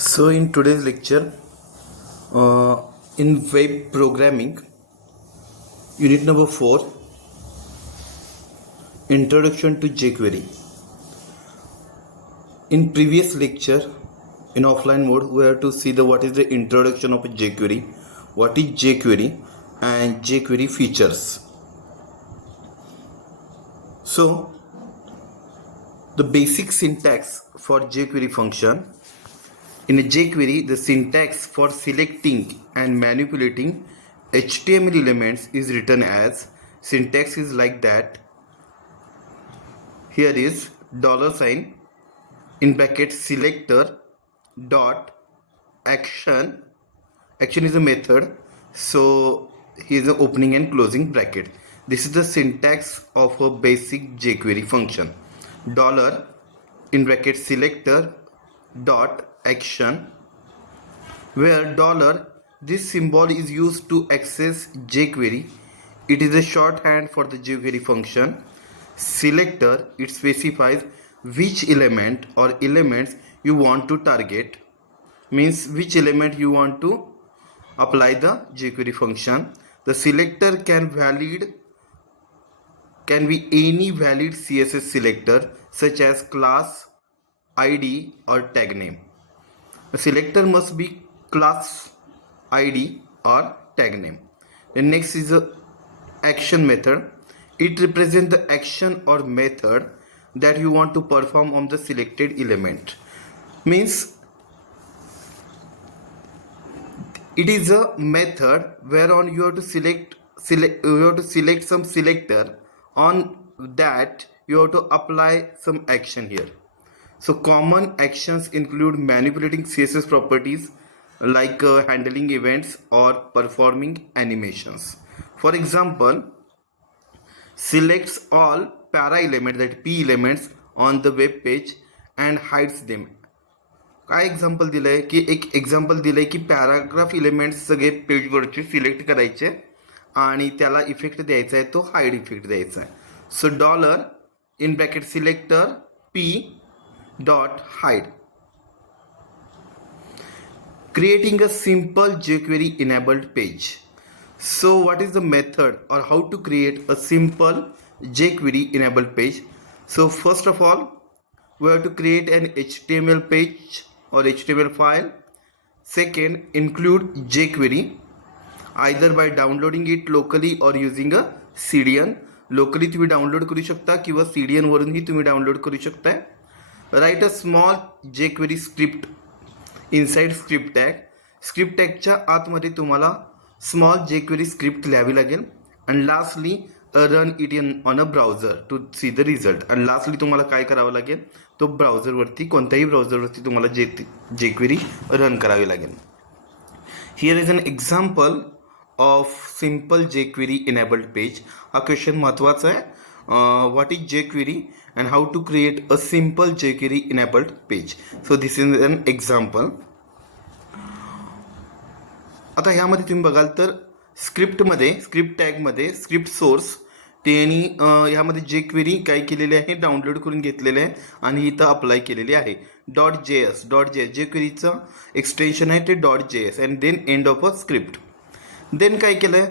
So, in today's lecture, in web programming, unit number 4, Introduction to jQuery. In previous lecture, in offline mode, we have to see what is the introduction of a jQuery, what is jQuery, and jQuery features. So, the basic syntax for jQuery function. In a jQuery, the syntax for selecting and manipulating HTML elements is written as, syntax is like that. Here is $, in bracket selector dot action. Action is a method, so here is the opening and closing bracket. This is the syntax of a basic jQuery function. Dollar in bracket selector dot action, where dollar, this symbol is used to access jQuery. It is a shorthand for the jQuery function. Selector, it specifies which element or elements you want to target, means which element you want to apply the jQuery function. The selector can be any valid CSS selector such as class, ID or tag name. The selector must be class, ID or tag name. The next is the action method. It represents the action or method that you want to perform on the selected element. Means it is a method whereon you have to select some selector. On that you have to apply some action here. So common actions include manipulating CSS properties like handling events or performing animations. For example, selects all para elements, that P elements on the web page and hides them. काय एक्झाम्पल दिलंय की एक एक्झाम्पल दिलंय की paragraph elements सगळे पेजवरचे सिलेक्ट करायचे आणि त्याला इफेक्ट द्यायचा आहे, तो हाईड इफेक्ट द्यायचा आहे. So dollar in bracket selector P dot hide. Creating a simple jQuery enabled page. So what is the method or how to create a simple jQuery enabled page? So first of all, we have to create an HTML page or HTML file. Second, include jQuery either by downloading it locally or using a CDN. Locally तुम्ही डाउनलोड करू शकता किंवा CDN वरूनही तुम्ही डाउनलोड करू शकता. Write a small jQuery script inside script tag. Script tagच्या आतमध्ये तुम्हाला small jQuery script लिहावी लागेल. And lastly, run it on a browser to see the result. And lastly तुम्हाला काय करावं लागेल, तो ब्राउझरवरती, कोणत्याही ब्राउझरवरती तुम्हाला jQuery रन करावी लागेल. Here is an example of simple jQuery enabled page. हा क्वेश्चन महत्त्वाचा आहे. What is jQuery and how to create a simple jQuery enabled page. So this is an example. आता ह्यामध्ये तुम्ही बघाल तर स्क्रिप्टमध्ये, स्क्रिप्ट टॅगमध्ये स्क्रिप्ट सोर्स त्यांनी ह्यामध्ये jQuery काय केलेले आहे, डाउनलोड करून घेतलेले आहे आणि इथं अप्लाय केलेली आहे. .js jQueryचं एक्सटेन्शन आहे ते .js and then end of a script. Then काय केलं आहे,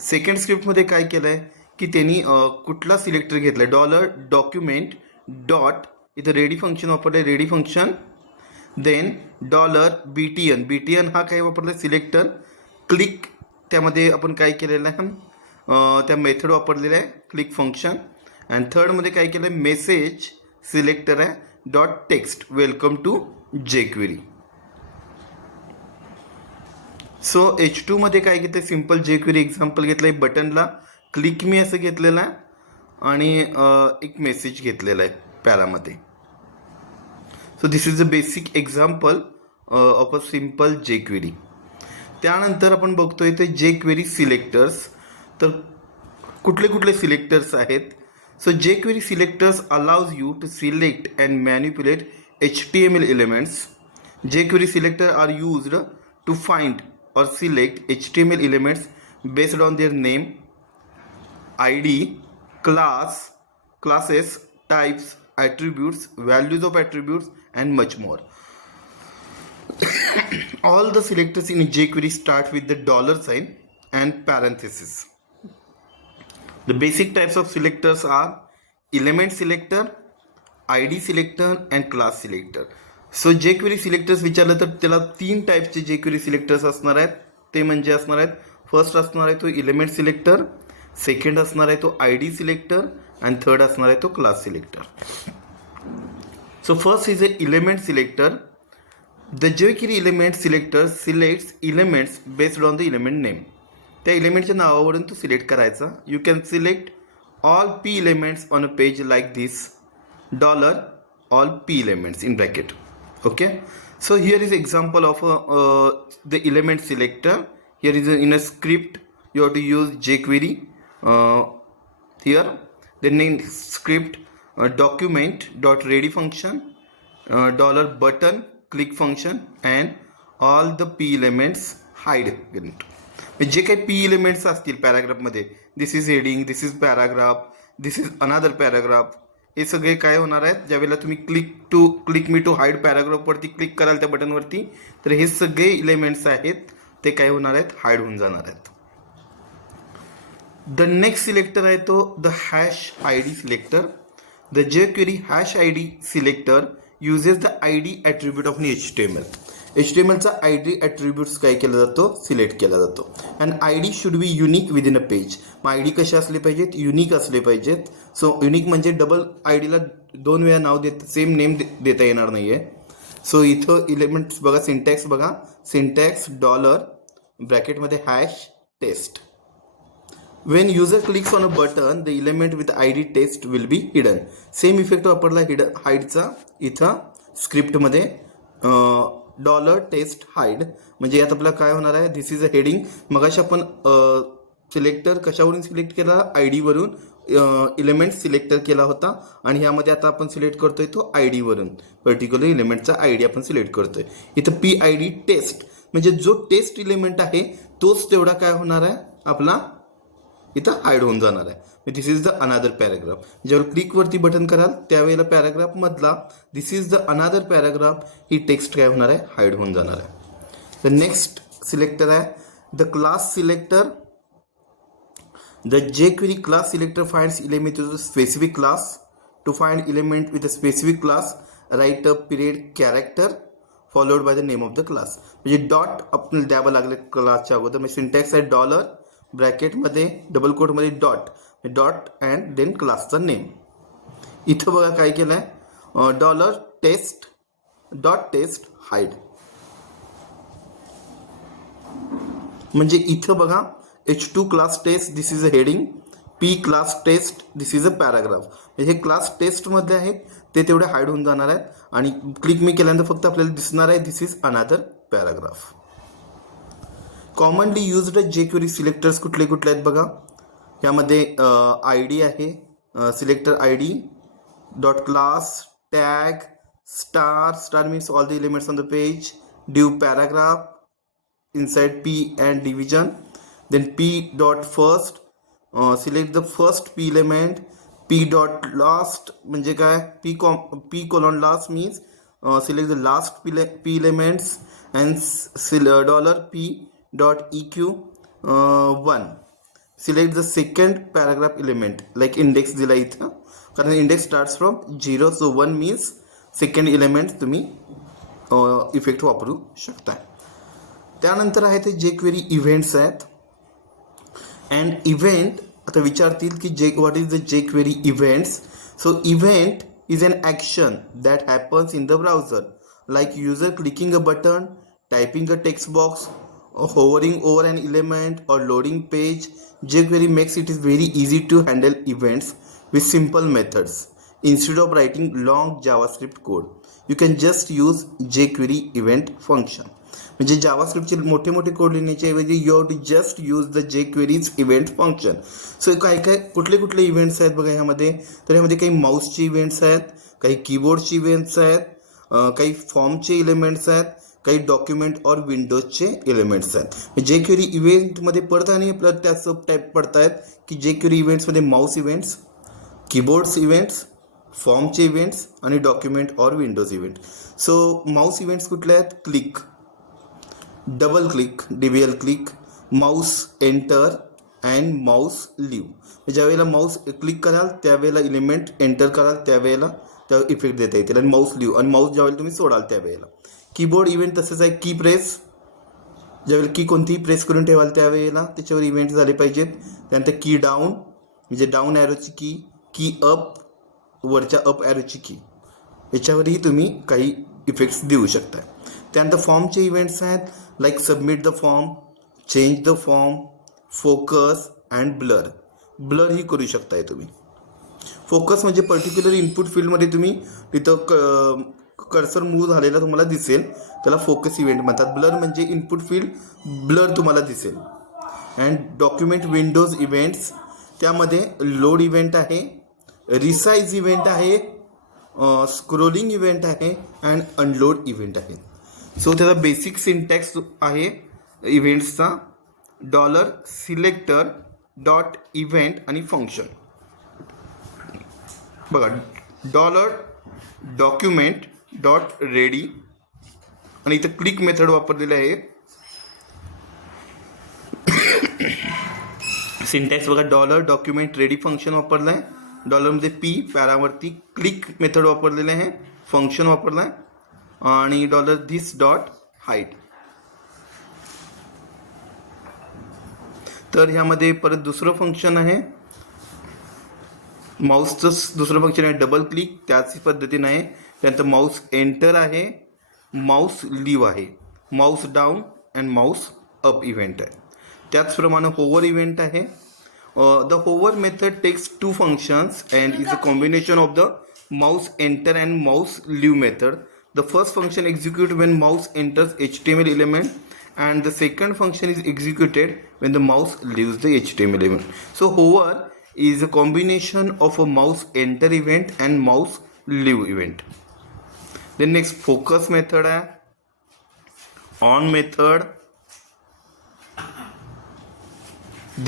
सेकंड स्क्रिप्टमध्ये काय केलं आहे की त्यांनी कुठला सिलेक्टर घेतला, डॉलर डॉक्युमेंट डॉट, इथं रेडी फंक्शन वापरलं, ready function. Then dollar BTN हा काय वापरला, सिलेक्टर. क्लिक, त्यामध्ये आपण काय केलेलं आहे, त्या मेथड वापरलेलं आहे क्लिक फंक्शन. अँड थर्डमध्ये काय केलं आहे, मेसेज सिलेक्टर आहे dot text welcome to jQuery. So H2 मध्ये काय घेतलं, सिम्पल jQuery एक्झाम्पल घेतलं आहे. बटनला क्लिक मी असं घेतलेलं आहे आणि एक मेसेज घेतलेला आहे पॅरामध्ये. So this is a basic example of a simple jQuery. त्यानंतर आपण बघतोय ते jQuery सिलेक्टर्स. तर कुठले कुठले सिलेक्टर्स आहेत. So jQuery selectors allows you to select and manipulate HTML elements. jQuery selector are used to find or select HTML elements based on their name, ID, classes, types, attributes, values of attributes and much more. All the selectors in jQuery start with the dollar sign and parenthesis. The basic types of selectors are element selector, ID selector and class selector. So jQuery selectors विचारलं तर त्याला 3 टाईपचे jQuery selectors असणार आहेत. ते म्हणजे असणार आहेत, फर्स्ट असणार आहे तो इलेमेंट सिलेक्टर, सेकंड असणार आहे तो आय डी सिलेक्टर आणि थर्ड असणार आहे तो class selector. So first is a element selector. The jQuery element selector selects elements based on the element name. त्या इलेमेंटच्या नावावरून तो सिलेक्ट करायचा. You can select all P elements on a page like this dollar all p elements in bracket. Okay, so here is example of the element selector. Here is in a script you have to use jQuery. Here the name script document dot ready function, dollar button click function and all the p elements hide. जे काही p elements असतील पॅराग्राफमध्ये, this is heading, this is paragraph, this is another paragraph, हे सगळे काय होणार आहेत ज्यावेळेला तुम्ही क्लिक मी टू हाईड पॅराग्राफवरती क्लिक कराल त्या बटनवरती, तर हे सगळे इलेमेंट्स आहेत ते काय होणार आहेत, हाईड होऊन जाणार आहेत. द नेक्स्ट सिलेक्टर आहे तो the hash I D selector. The jQuery hash I D selector uses the I D attribute of HTML. HTMLचा आय डी ॲट्रिब्यूट्स काय केला जातो, सिलेक्ट केला जातो. And I D should be unique within a page. मग I D कसे असले पाहिजेत, युनिक असले पाहिजेत. सो युनिक म्हणजे डबल आय डीला 2 वेळा नाव सेम नेम देता येणार नाही आहे. सो इथं इलेमेंट्स बघा, सिंटॅक्स बघा, सिंटॅक्स डॉलर ब्रॅकेटमध्ये hash test. When user clicks on a button the element with I D test will be hidden. Same effect वापरला हाईडचा इथं स्क्रिप्टमध्ये, डॉलर टेस्ट हाईड. म्हणजे यात आपल्याला काय होणार आहे, दिस इज अ हेडिंग. मगाशी आपण सिलेक्टर कशावरून सिलेक्ट केला, आय डीवरून इलेमेंट सिलेक्टर केला होता आणि ह्यामध्ये आता आपण सिलेक्ट करतोय तो आय डीवरून, पर्टिक्युलर इलेमेंटचा आय डी आपण सिलेक्ट करतोय. इथं पी आय डी टेस्ट म्हणजे जो टेस्ट इलेमेंट आहे तोच तेवढा काय होणार आहे आपला इथं हाईड होऊन जाणार आहे. This is the another paragraph. जेव्हा क्लिकवरती बटन कराल त्यावेळेला पॅराग्राफ मधला this is the another paragraph ही टेक्स्ट काय होणार आहे, हाईड होऊन जाणार आहे. द नेक्स्ट सिलेक्टर आहे the class selector. The jQuery class selector finds element with a specific class. To find element with a specific class, write a period character followed by the name of the class. म्हणजे dot आपण द्यावं लागले क्लासच्या अगोदर. म्हणजे syntax आहे dollar ब्रॅकेटमध्ये double कोटमध्ये डॉट अँड देन क्लासचा नेम. इथं बघा काय केलं आहे, dollar test dot test hide. म्हणजे इथं बघा H2 class test this is a heading, P class test this is a paragraph. हे क्लास टेस्टमध्ये आहेत ते तेवढे हाईड होऊन जाणार आहेत आणि क्लिक मी केल्यानंतर फक्त आपल्याला दिसणार आहे this is another paragraph. Commonly used jQuery selectors कुठले कुठले आहेत बघा. यामध्ये आय डी आहे, selector I D dot class tag star means all the elements on the page, div paragraph inside P and division. Then P dot first, select the first P element. P dot last म्हणजे काय, P colon last means select the last P elements and dollar P dot eq 1 select the second paragraph element like index दिला इथं, कारण index starts from 0, so 1 means second element तुम्ही effect वापरू शकता. त्यानंतर आहे ते jQuery इव्हेंट्स आहेत. अँड इव्हेंट आता विचारतील की what is the jQuery events. So event is an action that happens in the browser like user clicking a button, typing a text box, hovering over an element or loading page. jQuery makes it is very easy to handle events with simple methods. Instead of writing long JavaScript code, you can just use jQuery event function. म्हणजे जावास्क्रिप्टचे मोठे मोठे code लिहिण्याच्या ऐवजी you have to just use the jQuery's event function. So काय कुठले कुठले इव्हेंट्स आहेत बघा ह्यामध्ये. तर ह्यामध्ये काही माऊसचे इव्हेंट्स आहेत, काही कीबोर्डचे इव्हेंट्स आहेत, काही फॉर्मचे इलेमेंट्स आहेत, काही डॉक्युमेंट और विंडोजचे एलिमेंट्स आहेत. jQuery इव्हेंटमध्ये पडताना आपल्याला त्या सब टाईप पडत आहेत की jQuery इव्हेंट्समध्ये माऊस इव्हेंट्स, कीबोर्ड्स इव्हेंट्स, फॉर्मचे इव्हेंट्स आणि डॉक्युमेंट और windows event. So mouse events कुठले आहेत, click. Double click, DBL click, mouse enter and mouse leave. ज्यावेळेला माऊस क्लिक कराल त्यावेळेला इलिमेंट एंटर कराल त्यावेळेला त्या इफेक्ट देता येतील. आणि माऊस लिव्ह आणि माऊस ज्यावेळेला तुम्ही सोडाल त्यावेळेला. कीबोर्ड इव्हेंट तसंच आहे. की प्रेस, ज्यावेळेला की कोणतीही प्रेस करून ठेवाल त्यावेळेला त्याच्यावर इव्हेंट झाले पाहिजेत. त्यानंतर की डाऊन म्हणजे डाऊन ॲरोची की अप वरच्या अप ॲरोची की, याच्यावरही तुम्ही काही इफेक्ट्स देऊ शकता. त्यानंतर फॉर्मचे इव्हेंट्स आहेत like submit the form, change the form, focus and blur. Blur ही करू शकताय तुम्ही. फोकस म्हणजे पर्टिक्युलर इनपुट फील्डमध्ये तुम्ही तिथं कर्सर मूव्ह झालेला तुम्हाला दिसेल, त्याला फोकस इव्हेंट म्हणतात. ब्लर म्हणजे इनपुट फील्ड ब्लर तुम्हाला दिसेल. अँड डॉक्युमेंट विंडोज इव्हेंट्स, त्यामध्ये लोड इव्हेंट आहे, रिसाइज इव्हेंट आहे, स्क्रोलिंग इव्हेंट आहे अँड अनलोड इव्हेंट आहे. सो त्याचा बेसिक सिंटॅक्स आहे इव्हेंट्सचा $सिलेक्टर डॉट इव्हेंट आणि फंक्शन. बघा $डॉक्युमेंट डॉट रेडी आणि इथं क्लिक मेथड वापरलेलं आहे. सिंटॅक्स बघा, $डॉक्युमेंट रेडी फंक्शन वापरलं आहे. डॉलरमध्ये P पॅरावरती क्लिक मेथड वापरलेले आहे, फंक्शन वापरलं आहे. आणि $this डॉट हाईट. तर ह्यामध्ये परत दुसरं फंक्शन आहे, माऊसचं दुसरं फंक्शन आहे डबल क्लिक, त्याच पद्धतीनं आहे. त्यानंतर माऊस एंटर आहे, माऊस लिव्ह आहे, mouse down and mouse up event आहे. त्याचप्रमाणे होवर इव्हेंट आहे. The hover method takes 2 functions and is a combination of the mouse enter and mouse leave method. The first function executes when mouse enters HTML element and the second function is executed when the mouse leaves the HTML element. So hover is a combination of a mouse enter event and mouse leave event. Then next focus method है, on method.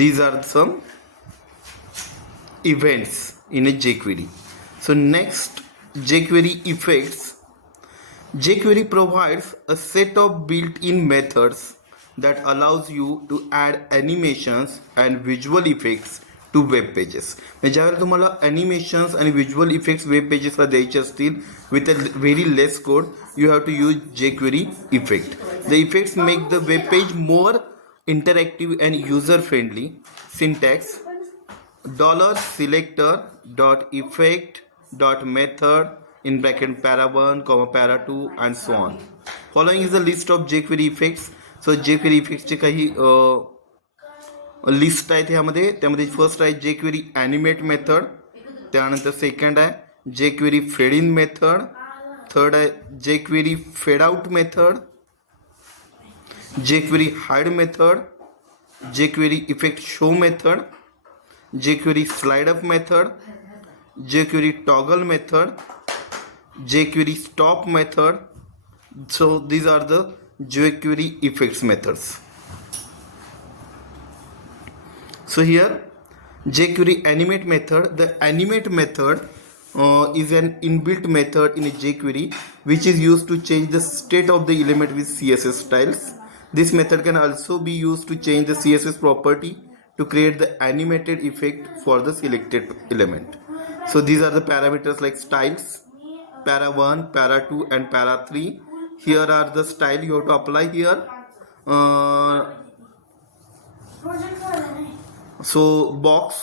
These are some events in a jQuery. So next, jQuery effects. jQuery provides a set of built-in methods that allows you to add animations and visual effects to web pages. ज्यावेळेला तुम्हाला ॲनिमेशन्स आणि visual effects web पेजेसला द्यायचे असतील with a very less code, you have to use jQuery effect. The effects make the web page more interactive and user friendly. Syntax $selector dot effect dot method in bracket para1 comma para2 and so on. Following is the list of jQuery effects. So jQuery effects चे काही लिस्ट आहे त्यामध्ये फर्स्ट आहे jQuery animate method, त्यानंतर सेकंड आहे jQuery fade in method, third आहे jQuery fade out method, jQuery hide method, jQuery effect show method, jQuery slide up method, jQuery toggle method, jQuery stop method. So these are the jQuery effects methods. So here jQuery animate method. The animate method is an inbuilt method in a jQuery which is used to change the state of the element with CSS styles. This method can also be used to change the CSS property to create the animated effect for the selected element. So these are the parameters like styles, para1, para2 and para3. Here are the style you have to apply here. So box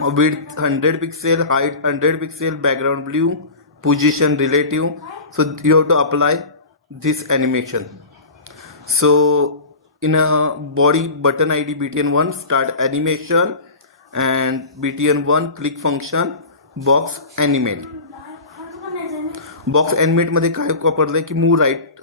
width 100 pixel, height 100 pixel, background blue, position relative. So you have to apply this animation. So in a body button ID btn1 start animation and btn1 click function box animate. Box animate मध्ये काय वापरलंय की move right,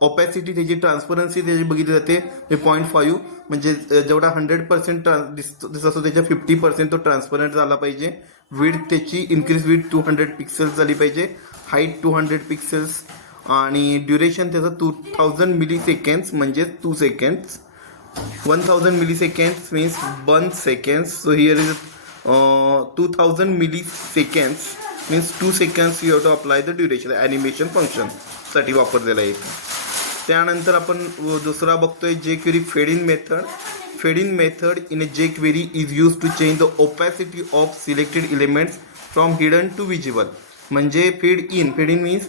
opacity त्याची transparency त्याची बघितली जाते 0.5, म्हणजे जेवढा 100% दिसत असतो त्याच्या 50% तो ट्रान्सपरंट झाला पाहिजे. विड्थ त्याची इन्क्रीज विड्थ 200 पिक्सेल्स झाली पाहिजे, हाईट 200 पिक्सेल्स आणि ड्युरेशन त्याचं 2000 मिलीसेकंड्स म्हणजे 2 सेकंड्स. 1000 milliseconds means 1 seconds. So here is 2000 milliseconds means 2 seconds you have to apply the duration. The animation function साठी वापरलेला आहे. त्यानंतर आपण दुसरा बघतोय jQuery fade-in method. Fade-in method in a jQuery is used to change the opacity of selected elements from hidden to visible. म्हणजे fade in means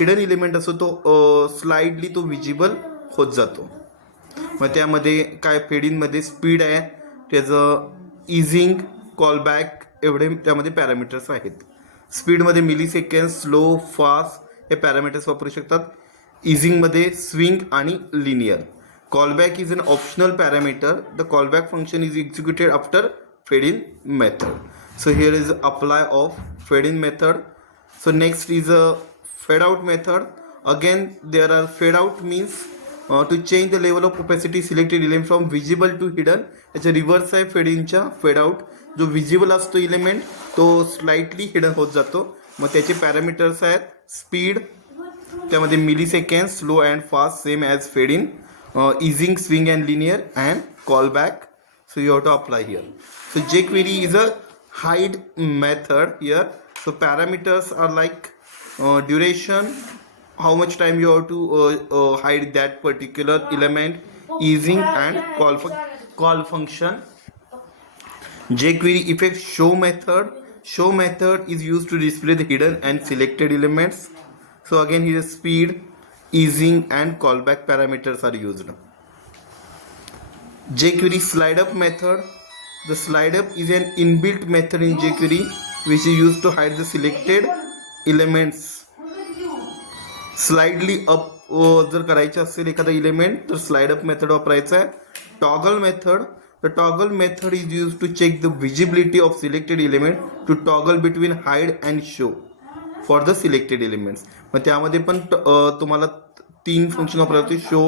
hidden element असतो तो स्लाइडली तो विजिबल होत जातो. मग त्यामध्ये काय फेड इनमध्ये स्पीड आहे, त्याचं इझिंग, कॉलबॅक एवढे त्यामध्ये पॅरामीटर्स आहेत. स्पीडमध्ये मिली सेकंड, स्लो, फास्ट हे पॅरामीटर्स वापरू शकतात. इझिंगमध्ये स्विंग आणि linear. Callback is an optional parameter. The callback function is executed after fade-in method. So here is apply of fade-in method. So next is a fade-out method. Again there are fade-out means to change the level of opacity selected element from visible to hidden. याचा रिव्हर्स आहे fade-inच्या. fade-out जो विजिबल असतो एलिमेंट तो slightly hidden होत जातो. मग त्याचे पॅरामीटर्स आहेत स्पीड, त्यामध्ये millisecond, slow and fast same as fade-in. Easing, swing and linear, and callback. So you have to apply here. So jQuery is a hide method here. So parameters are like duration, how much time you have to hide that particular element, easing and call function. jQuery effect show method. Show method is used to display the hidden and selected elements. So again here is speed, easing and callback parameters are used. jQuery slide up method. The slide up is an inbuilt method in jQuery which is used to hide the selected elements. Slightly up जर करायचं असेल एखादा इलेमेंट तर slide up method वापरायचा आहे. Toggle method. The toggle method is use to check the visibility of selected element to toggle between hide and show for the selected elements. मग त्यामध्ये पण तुम्हाला 3 फंक्शन वापरायचे, शो,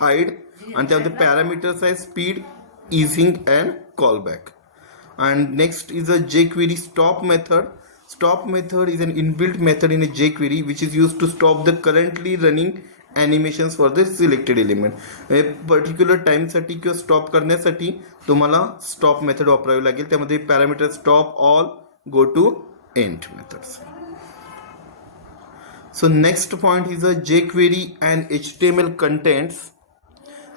हाईड, आणि त्यामध्ये पॅरामीटर्स आहे speed, easing and callback. And next is a jQuery stop method. Stop method is an inbuilt method in a jQuery which is used to stop the currently running animations for the selected element. Particular टाइमसाठी किंवा stop करण्यासाठी तुम्हाला stop method वापरावी लागेल. त्यामध्ये parameter stop, all, go to end methods. So next point is a jQuery and HTML contents.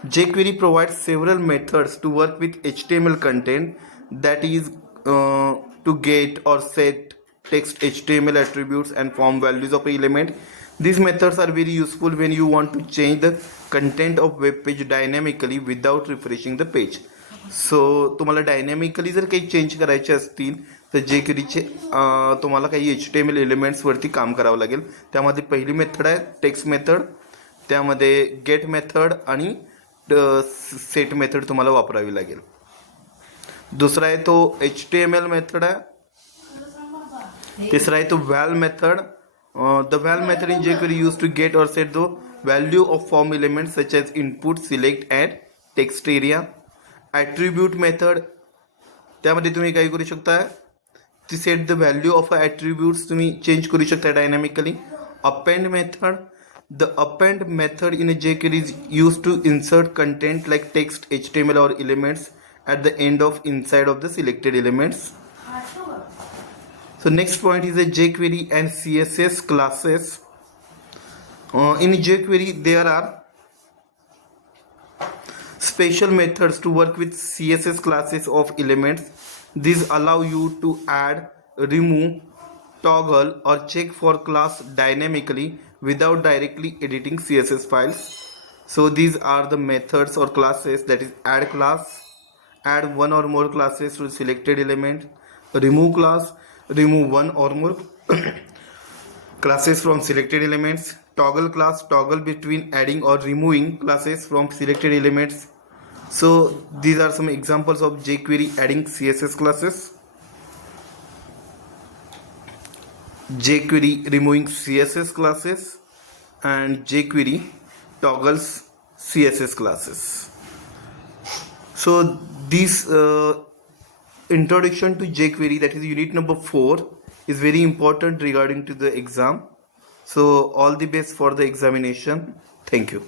jQuery provides several methods to work with HTML content, that is to get or set text, HTML attributes and form values of an element. These methods are very useful when you want to change the content of web page dynamically without refreshing the page. So तुम्हाला डायनॅमिकली जर काही चेंज करायचे असतील तर jQueryचे तुम्हाला काही HTML elements वरती काम करावं लागेल. त्यामध्ये पहिली मेथड आहे टेक्स्ट मेथड, त्यामध्ये गेट मेथड आणि सेट मेथड तुम्हाला वापरावी लागेल. दुसरा आहे तो HTML मेथड आहे. तिसरा आहे तो val method. The val method in jQuery use to get or set the value of form elements such as input, select and text area. Attribute method, त्यामध्ये तुम्ही काय करू शकता, ती set the value of attributes तुम्ही change करू शकता dynamically. Append method. The append method in a jQuery is used to insert content like text, HTML or elements at the end of inside of the selected elements. So next point is a jQuery and CSS classes. In jQuery there are special methods to work with CSS classes of elements. These allow you to add, remove, toggle or check for class dynamically without directly editing CSS files. So these are the methods or classes, that is add class, add one or more classes to selected element, remove class, remove one or more classes from selected elements, toggle class, toggle between adding or removing classes from selected elements. So these are some examples of jQuery adding CSS classes, jQuery removing CSS classes, and jQuery toggles CSS classes. So these introduction to jQuery, that is unit number 4, is very important regarding to the exam. So all the best for the examination. Thank you.